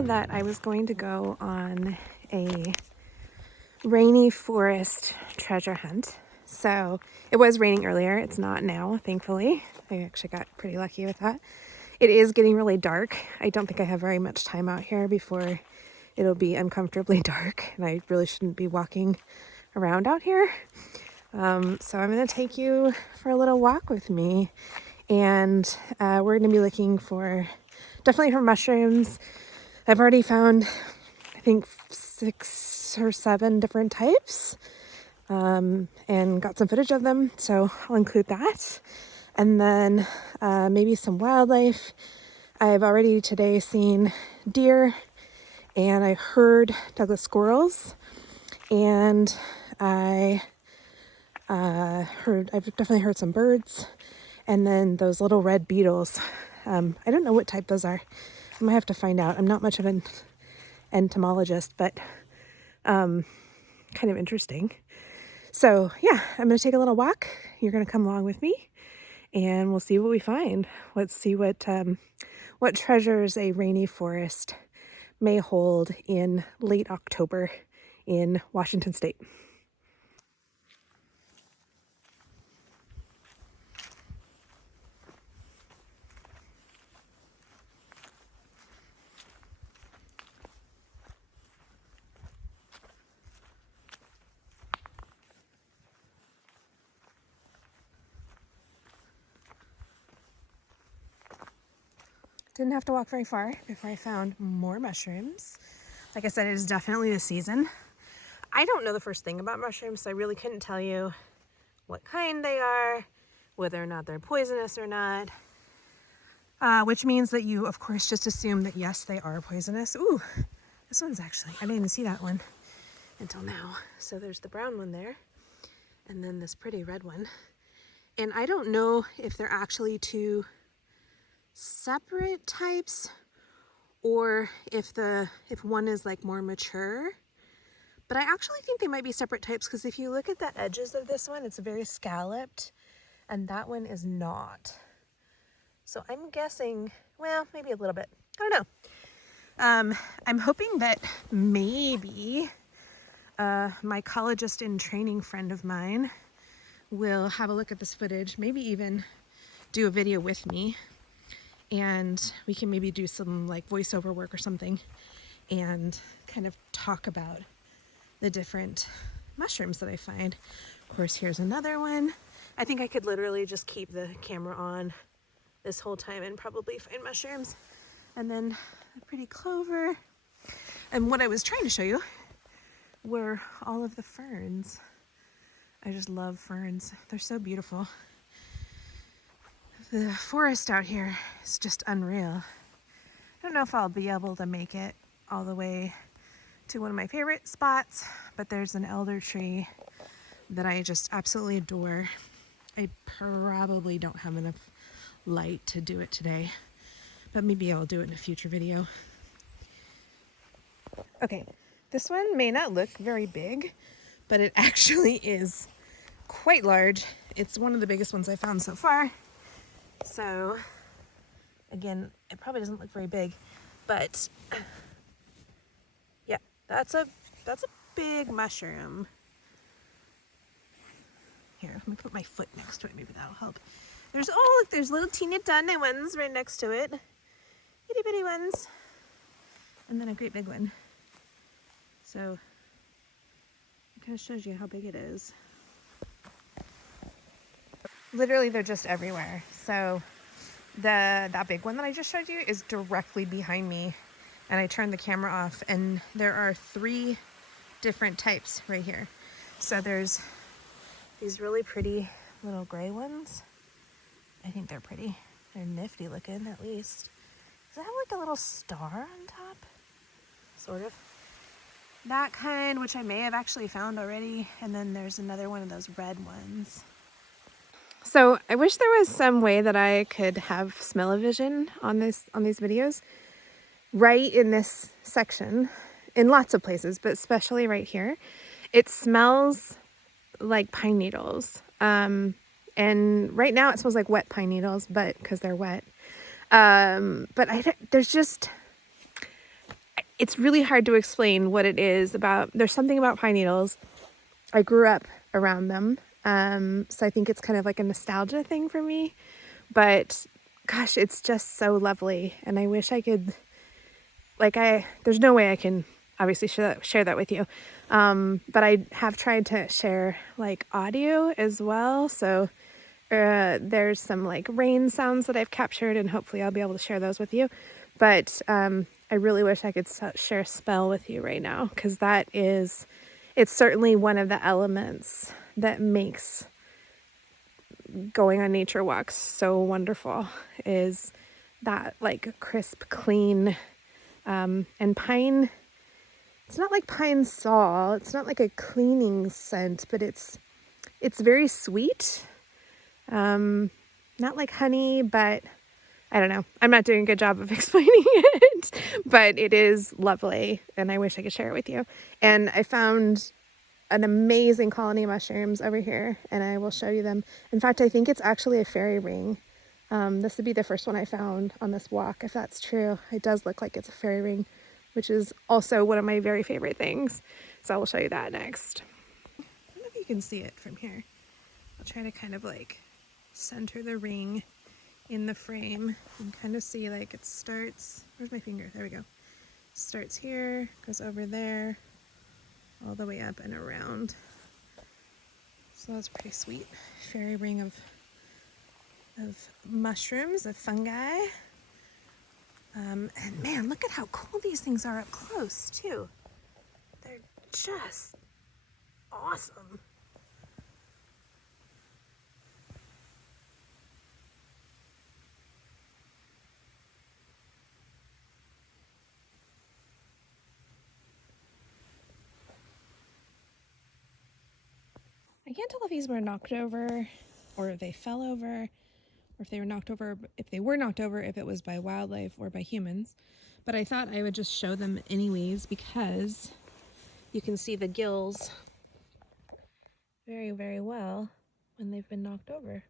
decided that I was going to go on a rainy forest treasure hunt. So it was raining earlier. It's not now, thankfully. I actually got pretty lucky with that. It is getting really dark. I don't think I have very much time out here before it'll be uncomfortably dark, and I really shouldn't be walking around out here. So I'm going to take you for a little walk with me, and we're going to be looking for, definitely for mushrooms. I've already found, I think, 6 or 7 different types, and got some footage of them, so I'll include that. And then maybe some wildlife. I've already today seen deer, and I heard Douglas squirrels, and I've definitely heard some birds, and then those little red beetles. I don't know what type those are. I might have to find out. I'm not much of an entomologist, but kind of interesting. So yeah, I'm going to take a little walk. You're going to come along with me, and we'll see what we find. Let's see what treasures a rainy forest may hold in late October in Washington State. Didn't have to walk very far before I found more mushrooms. Like I said, it is definitely the season. I don't know the first thing about mushrooms, so I really couldn't tell you what kind they are, whether or not they're poisonous or not. Which means that you, of course, just assume that yes, they are poisonous. Ooh, this one's actually, I didn't even see that one until now. So there's the brown one there, and then this pretty red one. And I don't know if they're actually two separate types or if one is like more mature, but I actually think they might be separate types, because if you look at the edges of this one, it's very scalloped, and that one is not. So I'm guessing, well, maybe a little bit, I don't know. I'm hoping that maybe my ecologist in training friend of mine will have a look at this footage, maybe even do a video with me, and we can maybe do some like voiceover work or something and kind of talk about the different mushrooms that I find. Of course, here's another one. I think I could literally just keep the camera on this whole time and probably find mushrooms. And then a pretty clover. And what I was trying to show you were all of the ferns. I just love ferns. They're so beautiful. The forest out here is just unreal. I don't know if I'll be able to make it all the way to one of my favorite spots, but there's an elder tree that I just absolutely adore. I probably don't have enough light to do it today, but maybe I'll do it in a future video. Okay, this one may not look very big, but it actually is quite large. It's one of the biggest ones I found so far. So again, it probably doesn't look very big, but yeah, that's a big mushroom. Here, let me put my foot next to it, maybe that'll help. There's, oh look, there's little teeny tiny ones right next to it. Itty bitty ones. And then a great big one. So it kind of shows you how big it is. Literally, they're just everywhere. So that big one that I just showed you is directly behind me, and I turned the camera off, and there are 3 different types right here. So there's these really pretty little gray ones. I think they're pretty. They're nifty looking, at least. Does that have like a little star on top? Sort of. That kind, which I may have actually found already, and then there's another one of those red ones. So I wish there was some way that I could have smell-o-vision on these videos. Right in this section, in lots of places, but especially right here, it smells like pine needles. And right now it smells like wet pine needles, but because they're wet. But there's just, it's really hard to explain what it is about. There's something about pine needles. I grew up around them. So I think it's kind of like a nostalgia thing for me. But gosh, it's just so lovely. And I wish I could, there's no way I can obviously share that with you. But I have tried to share like audio as well. So there's some like rain sounds that I've captured, and hopefully I'll be able to share those with you. But I really wish I could share spell with you right now, because it's certainly one of the elements that makes going on nature walks so wonderful, is that like crisp, clean, and pine. It's not like pine sol. It's not like a cleaning scent, but it's very sweet. Not like honey, but I don't know. I'm not doing a good job of explaining it, but it is lovely, and I wish I could share it with you. And I found an amazing colony of mushrooms over here, and I will show you them. In fact, I think it's actually a fairy ring. This would be the first one I found on this walk, if that's true. It does look like it's a fairy ring, which is also one of my very favorite things. So I will show you that next. I don't know if you can see it from here. I'll try to kind of like center the ring in the frame. You can kind of see like it starts, where's my finger? There we go. Starts here, goes over there, all the way up and around. So that's pretty sweet. Fairy ring of mushrooms, of fungi. And man, look at how cool these things are up close too. They're just awesome. I can't tell if these were knocked over or if they fell over, or if they were knocked over, if it was by wildlife or by humans. But I thought I would just show them anyways, because you can see the gills very, very well when they've been knocked over.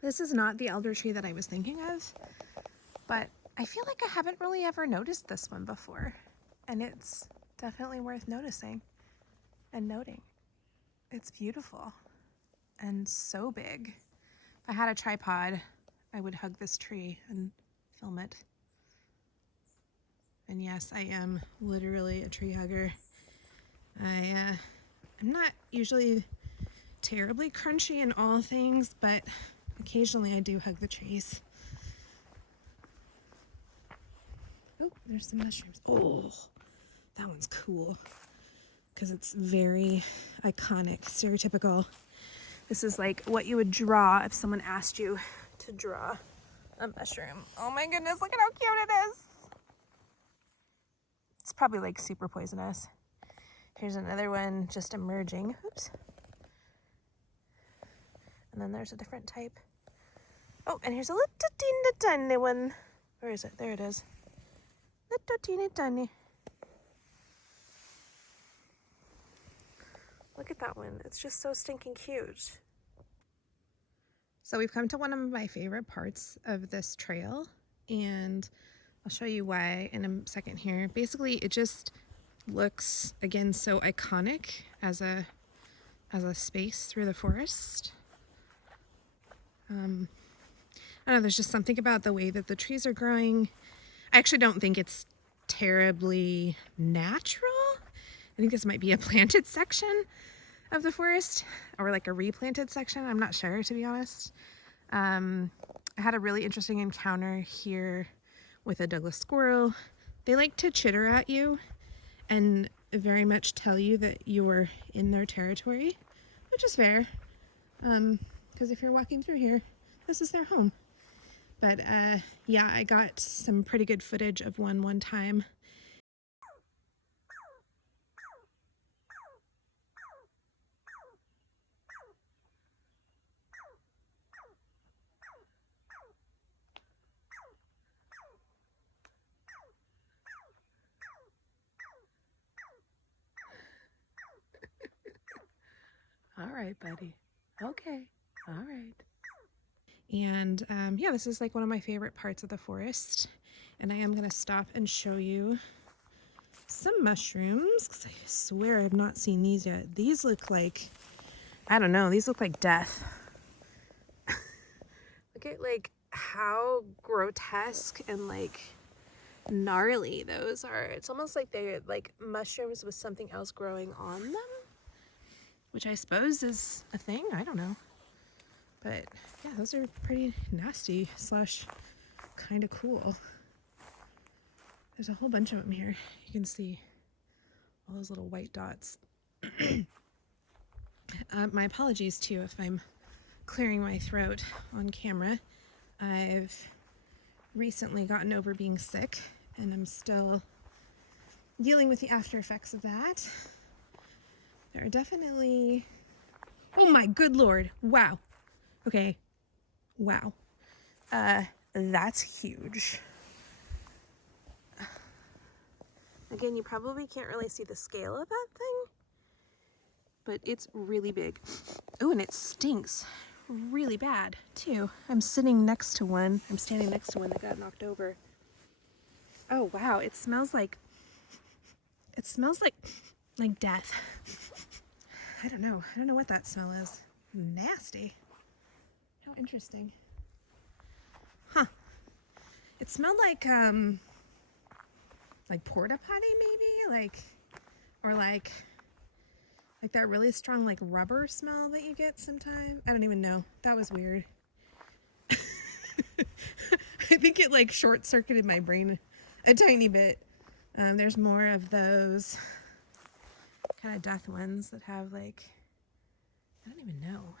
This is not the elder tree that I was thinking of, but I feel like I haven't really ever noticed this one before, and it's definitely worth noticing and noting. It's beautiful and so big. If I had a tripod, I would hug this tree and film it. And yes, I am literally a tree hugger. I'm not usually terribly crunchy in all things, but occasionally I do hug the trees. Oh, there's some mushrooms. Oh, that one's cool because it's very iconic, stereotypical. This is like what you would draw if someone asked you to draw a mushroom. Oh my goodness, look at how cute it is. It's probably like super poisonous. Here's another one just emerging. Oops. And then there's a different type. Oh, and here's a little teeny tiny one. Where is it? There it is. Little teeny tiny. Look at that one. It's just so stinking cute. So we've come to one of my favorite parts of this trail, and I'll show you why in a second here. Basically, it just looks, again, so iconic as a space through the forest. I don't know, there's just something about the way that the trees are growing. I actually don't think it's terribly natural. I think this might be a planted section of the forest, or like a replanted section. I'm not sure, to be honest. I had a really interesting encounter here with a Douglas squirrel. They like to chitter at you and very much tell you that you're in their territory, which is fair, because if you're walking through here, this is their home. But yeah, I got some pretty good footage of one time. All right, buddy. Okay. All right. And yeah, this is like one of my favorite parts of the forest. And I am going to stop and show you some mushrooms, because I swear I've not seen these yet. These look like, I don't know, these look like death. Look at like how grotesque and like gnarly those are. It's almost like they're like mushrooms with something else growing on them, which I suppose is a thing. I don't know. But yeah, those are pretty nasty slash kind of cool. There's a whole bunch of them here. You can see all those little white dots. My apologies too if I'm clearing my throat on camera. I've recently gotten over being sick and I'm still dealing with the after effects of that. There are definitely, oh my good lord, wow. Okay, wow. That's huge. Again, you probably can't really see the scale of that thing, but it's really big. Oh, and it stinks really bad too. I'm standing next to one that got knocked over. Oh wow, it smells like death. I don't know what that smell is. Nasty. How interesting. Huh. It smelled like porta potty maybe, or like that really strong like rubber smell that you get sometimes. I don't even know. That was weird. I think it like short-circuited my brain a tiny bit. There's more of those kind of death ones that have like, I don't even know.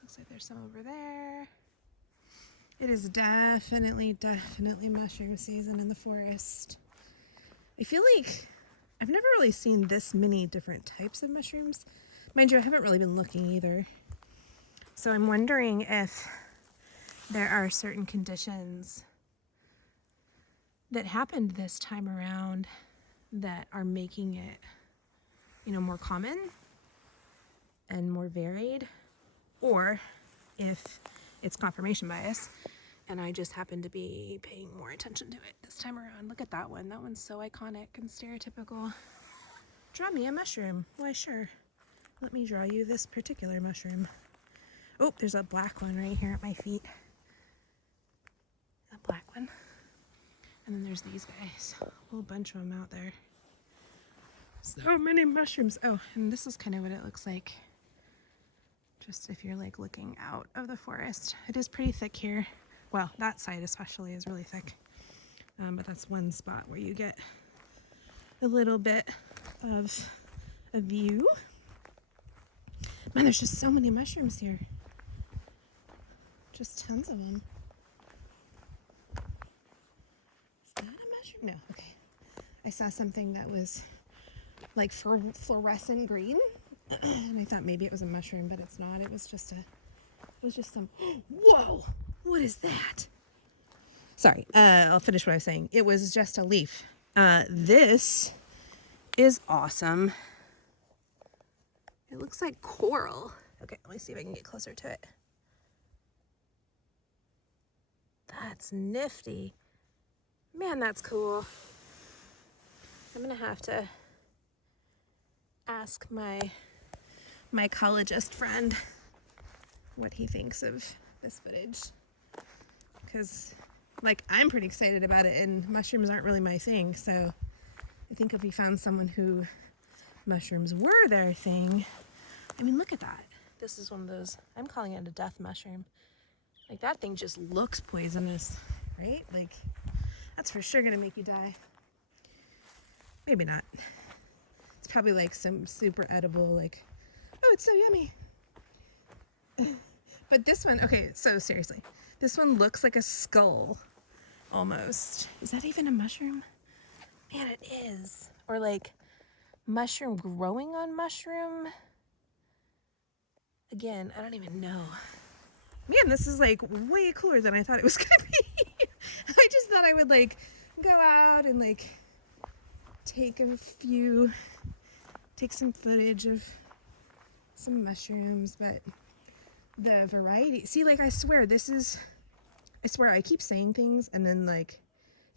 Looks like there's some over there. It is definitely mushroom season in the forest. I feel like I've never really seen this many different types of mushrooms. Mind you, I haven't really been looking either. So I'm wondering if there are certain conditions that happened this time around that are making it, more common and more varied, or if it's confirmation bias and I just happen to be paying more attention to it this time around. Look at that one. That one's so iconic and stereotypical. Draw me a mushroom. Why, sure. Let me draw you this particular mushroom. Oh, there's a black one right here at my feet. A black one. And then there's these guys. A whole bunch of them out there. So many mushrooms. Oh, and this is kind of what it looks like. Just if you're like looking out of the forest. It is pretty thick here. Well, that side especially is really thick. But that's one spot where you get a little bit of a view. Man, there's just so many mushrooms here. Just tons of them. Is that a mushroom? No, okay. I saw something that was like fluorescent green. And I thought maybe it was a mushroom, but it's not. It was just some, whoa, what is that? Sorry, I'll finish what I was saying. It was just a leaf. This is awesome. It looks like coral. Okay, let me see if I can get closer to it. That's nifty. Man, that's cool. I'm gonna have to ask my ecologist friend what he thinks of this footage, because like I'm pretty excited about it and mushrooms aren't really my thing, so I think if we found someone who mushrooms were their thing, I mean, look at that. This is one of those, I'm calling it a death mushroom. Like that thing just looks poisonous, right? Like that's for sure gonna make you die. Maybe not. It's probably like some super edible, like, oh, it's so yummy. But this one, okay, so seriously, this one looks like a skull almost. Is that even a mushroom? Man, it is. Or like mushroom growing on mushroom. Again, I don't even know. Man, this is like way cooler than I thought it was gonna be. I just thought I would like go out and like take some footage of some mushrooms, but the variety. See, like, I swear I keep saying things and then like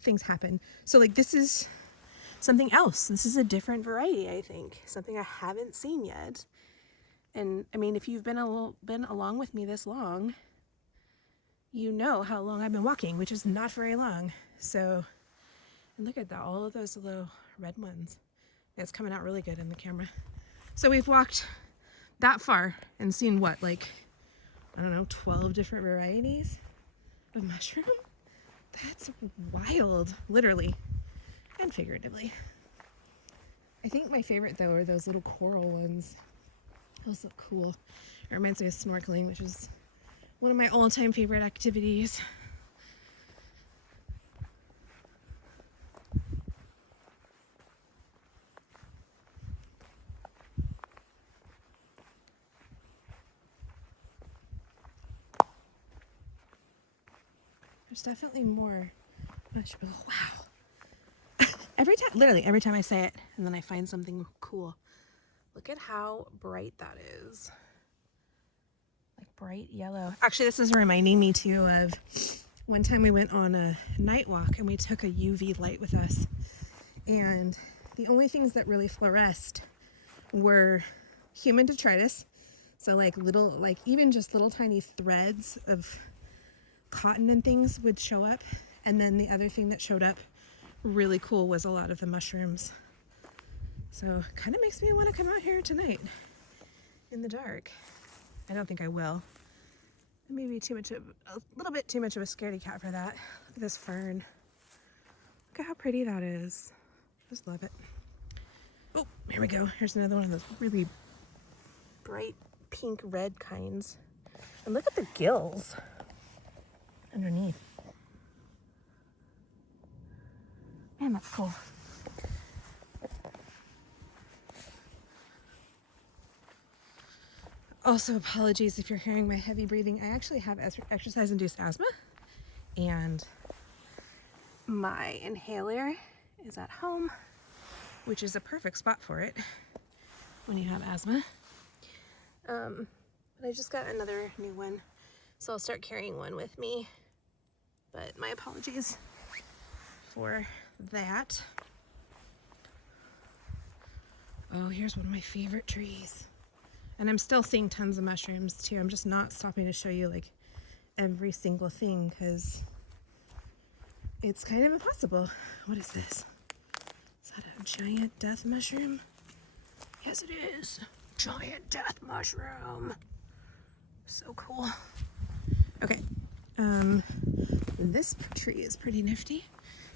things happen. So like this is something else. This is a different variety, I think. Something I haven't seen yet. And I mean, if you've been along with me this long, you know how long I've been walking, which is not very long. So, and look at that, all of those little red ones. It's coming out really good in the camera. So we've walked that far and seen what, like, I don't know, 12 different varieties of mushroom? That's wild, literally and figuratively. I think my favorite though are those little coral ones. Those look cool. It reminds me of snorkeling, which is one of my all-time favorite activities. There's definitely more. Oh, wow. Literally every time I say it and then I find something cool. Look at how bright that is. Like bright yellow. Actually, this is reminding me too of one time we went on a night walk and we took a UV light with us. And the only things that really fluoresced were human detritus. So like little, like even just little tiny threads of cotton and things would show up. And then the other thing that showed up really cool was a lot of the mushrooms. So kind of makes me want to come out here tonight in the dark. I don't think I will. Maybe a little bit too much of a scaredy cat for that. Look at this fern. Look at how pretty that is. Just love it. Oh, here we go. Here's another one of those really bright pink red kinds. And look at the gills underneath. Man, that's cool. Also, apologies if you're hearing my heavy breathing. I actually have exercise-induced asthma, and my inhaler is at home, which is a perfect spot for it when you have asthma. But I just got another new one, so I'll start carrying one with me. But my apologies for that. Oh, here's one of my favorite trees. And I'm still seeing tons of mushrooms too. I'm just not stopping to show you like every single thing because it's kind of impossible. What is this? Is that a giant death mushroom? Yes, it is. Giant death mushroom. So cool. Okay. This tree is pretty nifty.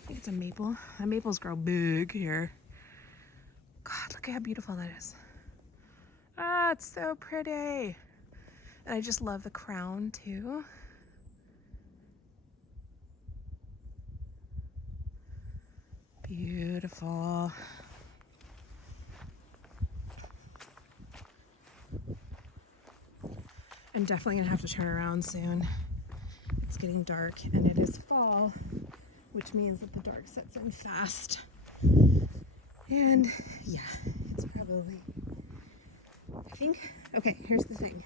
I think it's a maple. The maples grow big here. God, look at how beautiful that is. Ah, it's so pretty. And I just love the crown too. Beautiful. I'm definitely gonna have to turn around soon. It's getting dark and it is fall, which means that the dark sets in fast. And yeah, it's probably, I think, okay, here's the thing.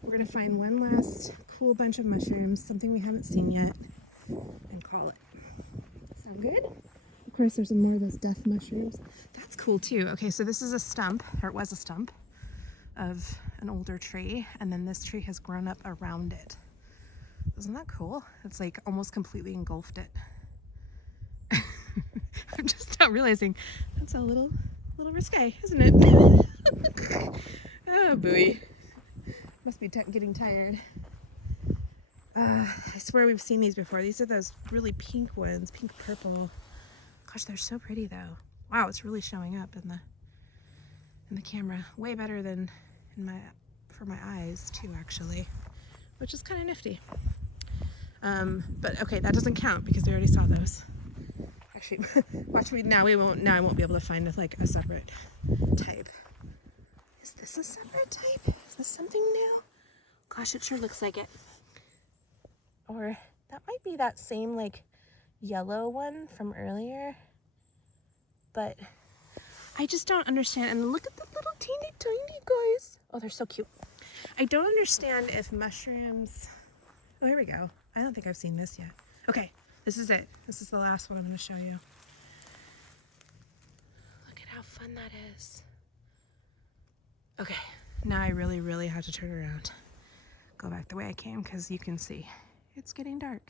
We're gonna find one last cool bunch of mushrooms, something we haven't seen yet, and call it. Sound good? Of course, there's more of those death mushrooms. That's cool too. Okay, so this is a stump, or it was a stump, of an older tree, and then this tree has grown up around it. Isn't that cool? It's like almost completely engulfed it. I'm just not realizing that's a little risque, isn't it? Oh, buoy. Must be getting tired. I swear we've seen these before. These are those really pink ones, pink purple. Gosh, they're so pretty though. Wow, it's really showing up in the camera. Way better than for my eyes too, actually, which is kind of nifty. But okay, that doesn't count because we already saw those. Actually, watch me now. I won't be able to find like a separate type. Is this a separate type? Is this something new? Gosh, it sure looks like it. Or that might be that same like yellow one from earlier. But I just don't understand. And look at the little teeny tiny guys. Oh, they're so cute. I don't understand if mushrooms... Oh, here we go. I don't think I've seen this yet. Okay, this is it. This is the last one I'm going to show you. Look at how fun that is. Okay, now I really, really have to turn around. Go back the way I came because you can see it's getting dark.